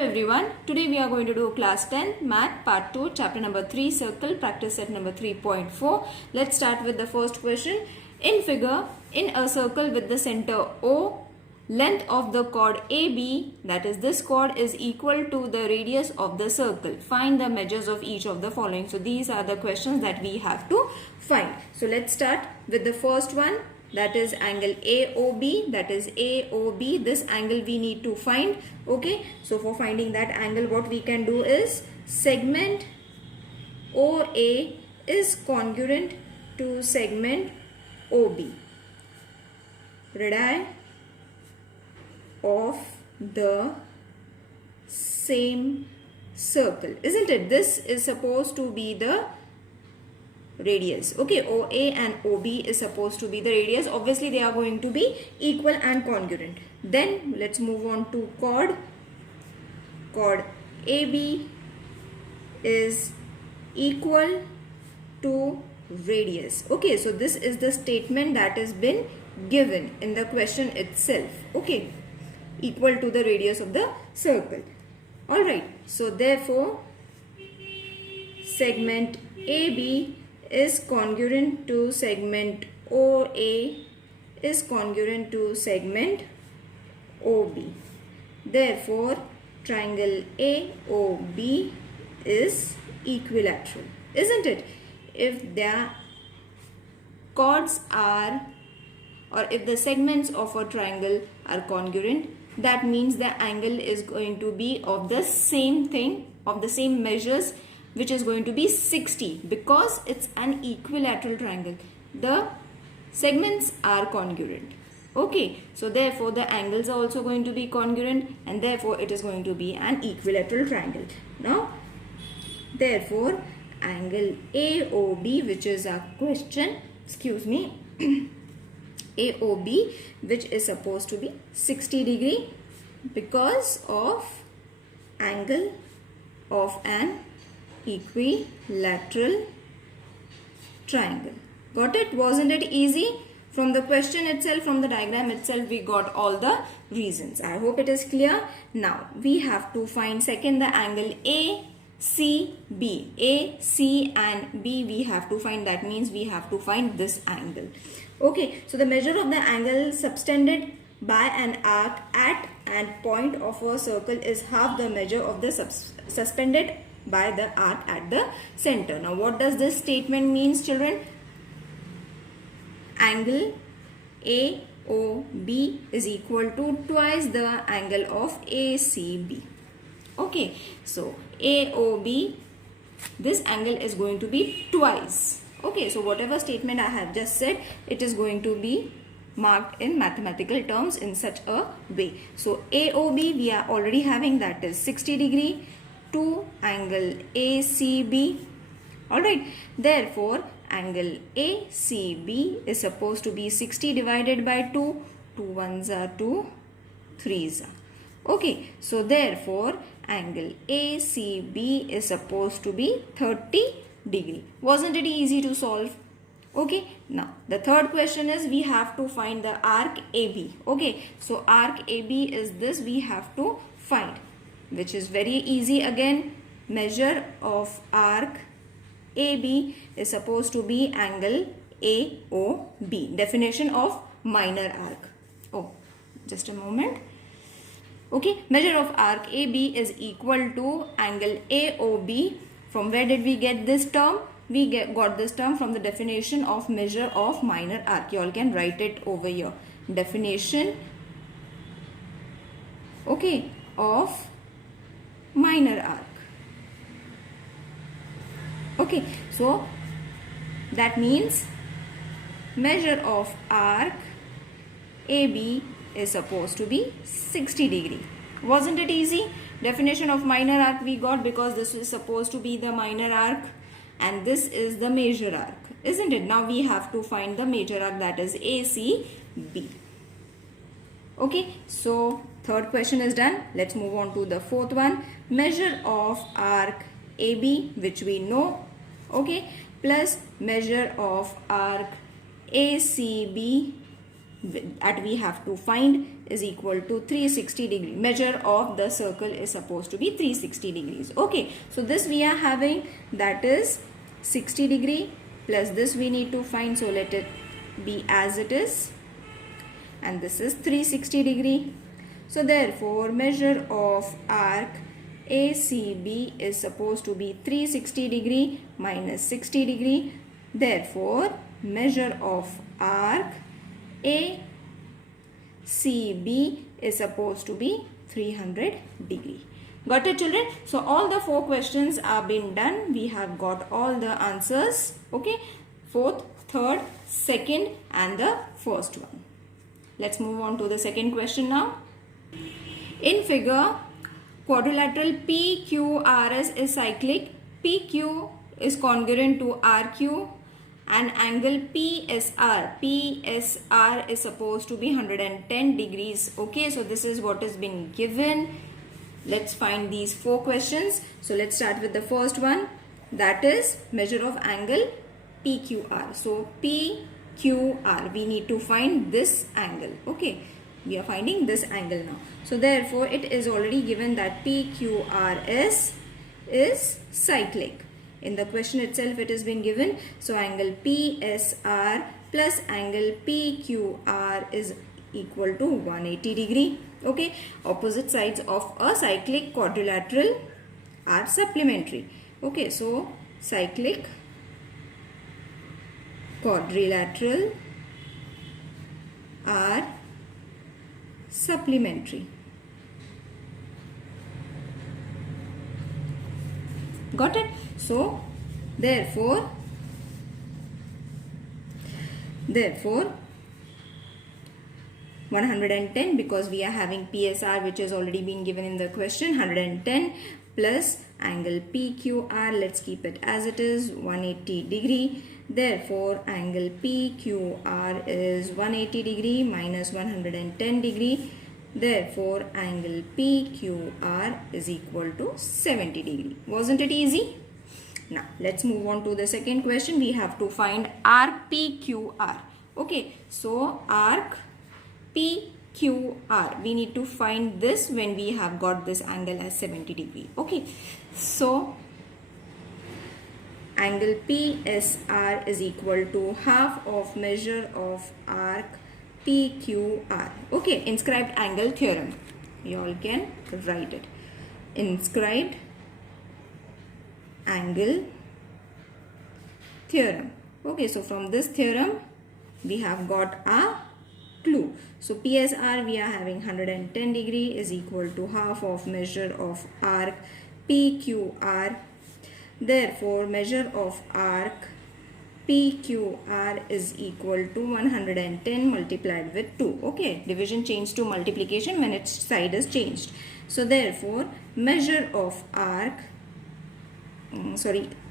Everyone, today we are going to do class 10 math part 2 chapter number 3 circle practice set number 3.4. Let's start with the first question. In figure, in a circle with the center O, length of the chord AB, that is this chord, is equal to the radius of the circle. Find the measures of each of the following. So these are the questions that we have to find. So let's start with the first one. That is angle AOB, that is AOB. This angle we need to find. Okay, so for finding that angle, what we can do is segment OA is congruent to segment OB. Radii of the same circle, isn't it? This is supposed to be the radius. Okay, OA and OB is supposed to be the radius. Obviously they are going to be equal and congruent. Then let's move on to chord. Chord AB is equal to radius. Okay, so this is the statement that has been given in the question itself. Okay, equal to the radius of the circle. Alright, so therefore segment AB is congruent to segment OA is congruent to segment OB. Therefore, triangle AOB is equilateral, isn't it? If their chords are, or if the segments of a triangle are congruent, that means the angle is going to be of the same thing, of the same measures, which is going to be 60 because it's an equilateral triangle. The segments are congruent. Okay, so therefore the angles are also going to be congruent and therefore it is going to be an equilateral triangle. Now, therefore, angle AOB, which is our question, AOB, which is supposed to be 60 degree because of angle of an equilateral triangle. Got it? Wasn't it easy? From the question itself, from the diagram itself, we got all the reasons. I hope it is clear. Now, we have to find second the angle ACB. A, C and B we have to find. That means we have to find this angle. Okay, so the measure of the angle subtended by an arc at and point of a circle is half the measure of the suspended by the arc at the center. Now, what does this statement means, children? Angle AOB is equal to twice the angle of ACB. Okay, so AOB, this angle is going to be twice. Okay, so whatever statement I have just said, it is going to be marked in mathematical terms in such a way. So AOB we are already having, that is 60 degree to angle ACB. Alright, therefore angle ACB is supposed to be 60 divided by 2. 2 ones are 2, 3s are. Okay, so therefore angle ACB is supposed to be 30 degree. Wasn't it easy to solve? Okay, now the third question is we have to find the arc AB. Okay, so arc AB is this we have to find, which is very easy again. Measure of arc AB is supposed to be angle AOB. Definition of minor arc. Oh, just a moment. Okay, measure of arc AB is equal to angle AOB. From where did we get this term? We got this term from the definition of measure of minor arc. You all can write it over here. Definition, okay, of minor arc. Okay, so that means measure of arc AB is supposed to be 60 degree. Wasn't it easy? Definition of minor arc we got because this is supposed to be the minor arc and this is the major arc, isn't it? Now we have to find the major arc, that is ACB. Okay, so third question is done. Let's move on to the fourth one. Measure of arc AB, which we know, okay, plus measure of arc ACB that we have to find is equal to 360 degree. Measure of the circle is supposed to be 360 degrees. Okay, so this we are having, that is 60 degree plus this we need to find, so let it be as it is, and this is 360 degree. So therefore measure of arc ACB is supposed to be 360 degree minus 60 degree. Therefore measure of arc ACB is supposed to be 300 degree. Got it, children? So all the 4 questions are been done. We have got all the answers. Okay, 4th, 3rd, 2nd and the first one. Let's move on to the second question now. In figure, quadrilateral PQRS is cyclic. PQ is congruent to RQ and angle PSR is supposed to be 110 degrees. Okay, so this is what has been given. Let's find these 4 questions. So let's start with the first one, that is measure of angle PQR. So PQR, we need to find this angle. Okay, we are finding this angle now. So therefore it is already given that PQRS is cyclic. In the question itself it has been given. So angle PSR plus angle PQR is equal to 180 degree. Okay, opposite sides of a cyclic quadrilateral are supplementary. Okay, so cyclic quadrilateral are supplementary. Got it? So therefore 110, because we are having PSR which has already been given in the question, 110 plus angle PQR, let's keep it as it is, 180 degree. Therefore angle PQR is 180 degree minus 110 degree. Therefore angle PQR is equal to 70 degree. Wasn't it easy? Now let's move on to the second question. We have to find arc PQR. Okay, so arc PQR, we need to find this when we have got this angle as 70 degree. Okay, so angle PSR is equal to half of measure of arc PQR. Okay, inscribed angle theorem. You all can write it. Inscribed angle theorem. Okay, so from this theorem we have got a clue. So PSR we are having 110 degree is equal to half of measure of arc PQR. Therefore measure of arc PQR is equal to 110 multiplied with 2. Okay, division changed to multiplication when its side is changed. So therefore measure of arc,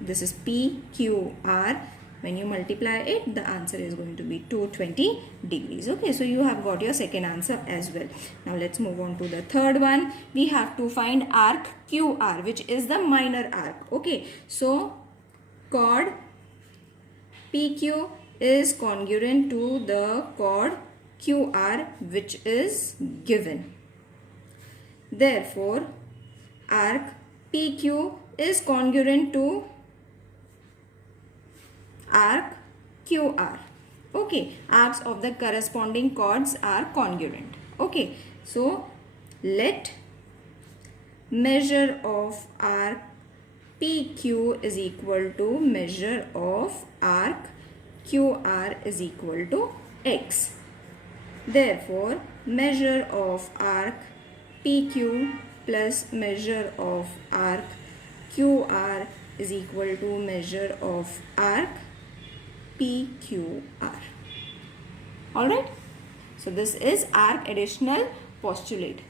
this is PQR. When you multiply it, the answer is going to be 220 degrees. Okay, so you have got your second answer as well. Now let's move on to the third one. We have to find arc QR, which is the minor arc. Okay, so chord PQ is congruent to the chord QR, which is given. Therefore arc PQ is congruent to arc QR. Okay, arcs of the corresponding chords are congruent. Okay, so let measure of arc PQ is equal to measure of arc QR is equal to X. Therefore measure of arc PQ plus measure of arc QR is equal to measure of arc PQR. Alright, so this is arc additional postulate.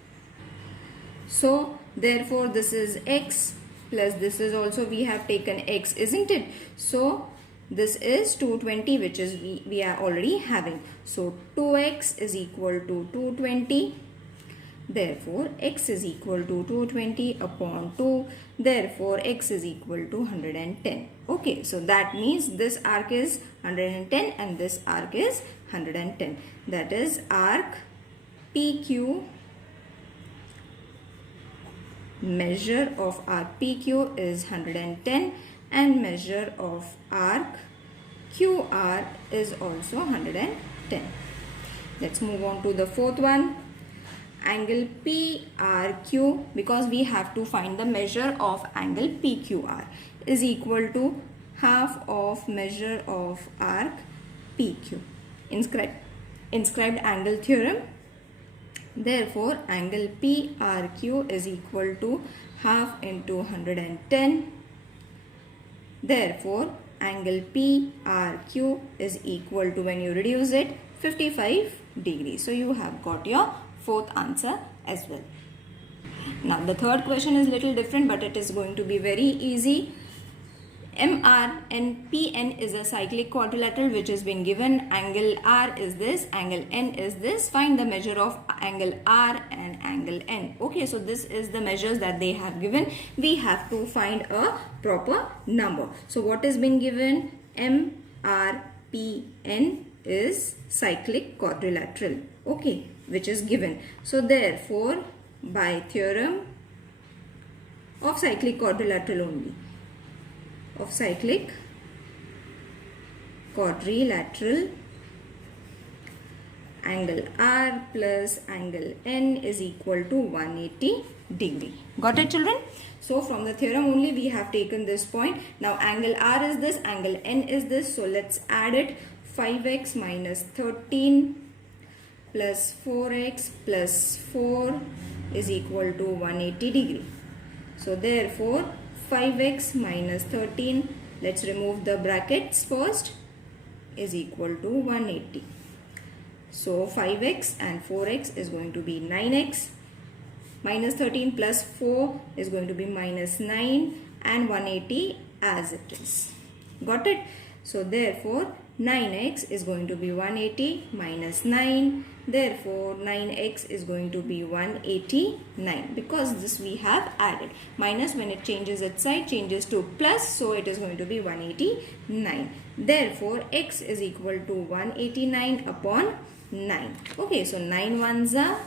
So therefore this is X plus this is also, we have taken X, isn't it? So this is 220, which is we are already having. So 2x is equal to 220. Therefore x is equal to 220 upon 2. Therefore x is equal to 110. Okay, so that means this arc is 110 and this arc is 110. That is arc PQ, measure of arc PQ is 110 and measure of arc QR is also 110. Let's move on to the fourth one. Angle PRQ, because we have to find the measure of angle PQR, is equal to half of measure of arc PQ. Inscribed angle theorem. Therefore, angle PRQ is equal to half into 110. Therefore, angle PRQ is equal to, when you reduce it, 55 degrees. So, you have got your fourth answer as well. Now, the third question is little different, but it is going to be very easy. MR and PN is a cyclic quadrilateral which has been given. Angle R is this, angle N is this. Find the measure of angle R and angle N. Okay, so this is the measures that they have given. We have to find a proper number. So what has been given? MRPN is cyclic quadrilateral. Okay, which is given. So therefore, by theorem of cyclic quadrilateral only, of cyclic quadrilateral, angle R plus angle N is equal to 180 degree. Got it, children? So from the theorem only we have taken this point. Now angle R is this, angle N is this. So let's add it. 5x minus 13 plus 4x plus 4 is equal to 180 degree. So therefore 5x minus 13, let's remove the brackets first, is equal to 180. So 5x and 4x is going to be 9x. Minus 13 plus 4 is going to be minus 9 and 180 as it is. Got it? So therefore 9x is going to be 180 minus 9. Therefore 9x is going to be 189, because this we have added. Minus, when it changes its side, changes to plus, so it is going to be 189. Therefore x is equal to 189 upon 9. Okay, so 9 ones are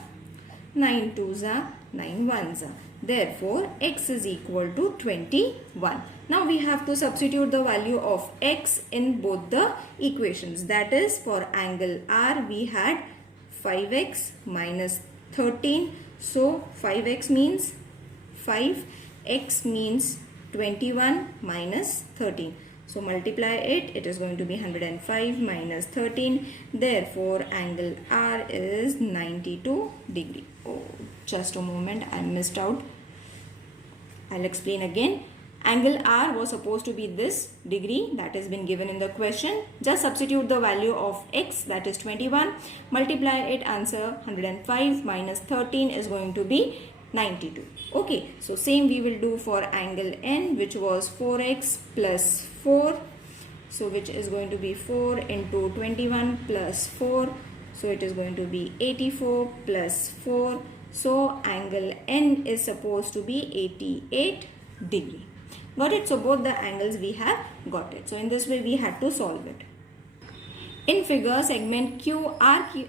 9 twos are 9 ones are. Therefore x is equal to 21. Now we have to substitute the value of x in both the equations. That is, for angle R we had 5x minus 13. So 5x means 5, x means 21 minus 13. So multiply it, it is going to be 105 minus 13. Therefore angle R is 92 degree. Oh, just a moment, I missed out. I'll explain again. Angle R was supposed to be this degree that has been given in the question. Just substitute the value of x, that is 21. Multiply it, answer 105 minus 13 is going to be 92. Okay, so same we will do for angle N, which was 4x plus 4. So which is going to be 4 into 21 plus 4. So it is going to be 84 plus 4. So angle N is supposed to be 88 degree. Got it? So both the angles we have got it. So in this way we had to solve it. In figure, segment QRS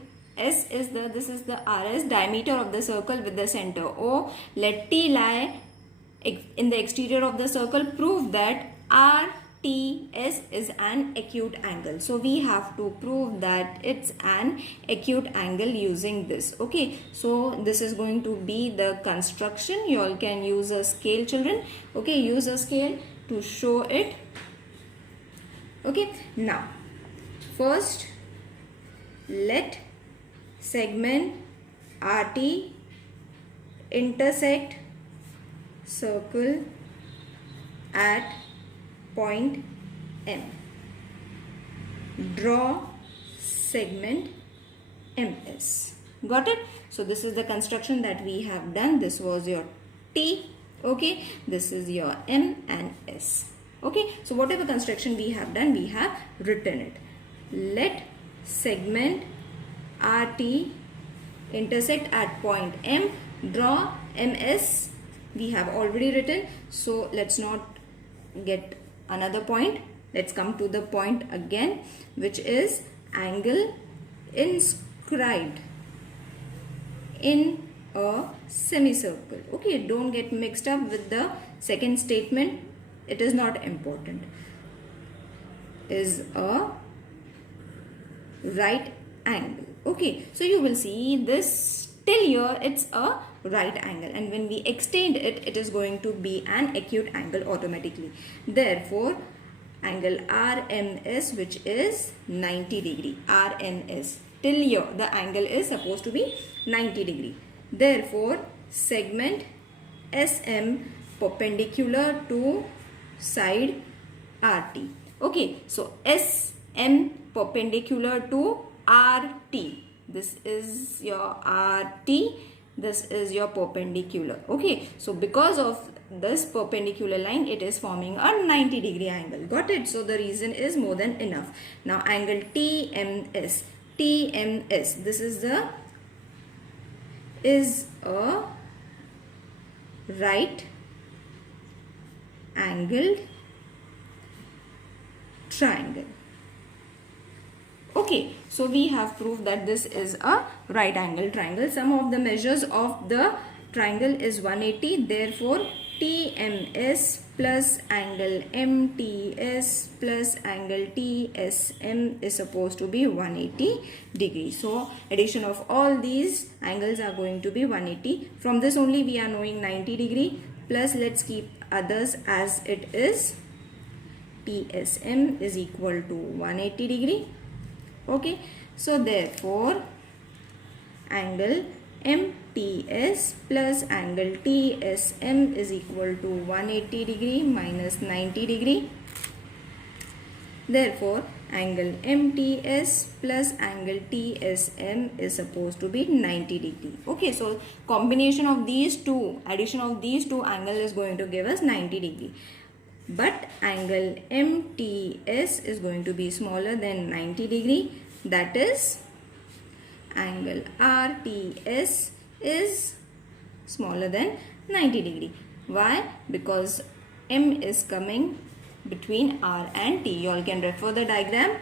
is this is the RS, diameter of the circle with the center O. Let T lie in the exterior of the circle. Prove that RTS is an acute angle. So we have to prove that it's an acute angle using this. Okay, so this is going to be the construction. You all can use a scale, children. Okay, use a scale to show it. Okay, now first let segment RT intersect circle at point M. Draw segment MS. Got it? So this is the construction that we have done. This was your T. Okay, this is your M and S. Okay, so whatever construction we have done, we have written it. Let segment RT intersect at point M. Draw MS. We have already written, so let's not get another point. Let's come to the point again, which is angle inscribed in a semicircle. Okay, don't get mixed up with the second statement. It is not important. Is a right angle. Okay, so you will see this till here it's a right angle, and when we extend it, it is going to be an acute angle automatically. Therefore, angle RMS, which is 90 degree, RMS, till here the angle is supposed to be 90 degree. Therefore, segment SM perpendicular to side RT. Okay, so SM perpendicular to RT. This is your RT. This is your perpendicular. Okay, so because of this perpendicular line, it is forming a 90 degree angle. Got it? So the reason is more than enough. Now angle TMS. TMS. This is a right angled triangle. Okay, so we have proved that this is a right angle triangle. Sum of the measures of the triangle is 180. Therefore, TMS plus angle MTS plus angle TSM is supposed to be 180 degrees. So, addition of all these angles are going to be 180. From this only we are knowing 90 degree. Plus, let's keep others as it is. TSM is equal to 180 degree. Okay, so therefore angle MTS plus angle TSM is equal to 180 degree minus 90 degree. Therefore angle MTS plus angle TSM is supposed to be 90 degree. Okay, so combination of these two, addition of these two angle is going to give us 90 degree. But angle MTS is going to be smaller than 90 degree. That is, angle RTS is smaller than 90 degree. Why? Because M is coming between R and T. You all can refer the diagram.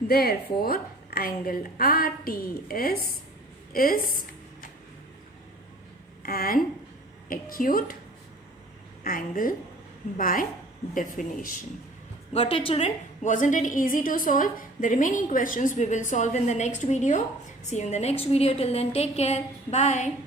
Therefore, angle RTS is an acute angle by definition. Got it, children? Wasn't it easy to solve? The remaining questions we will solve in the next video. See you in the next video. Till then, take care. Bye.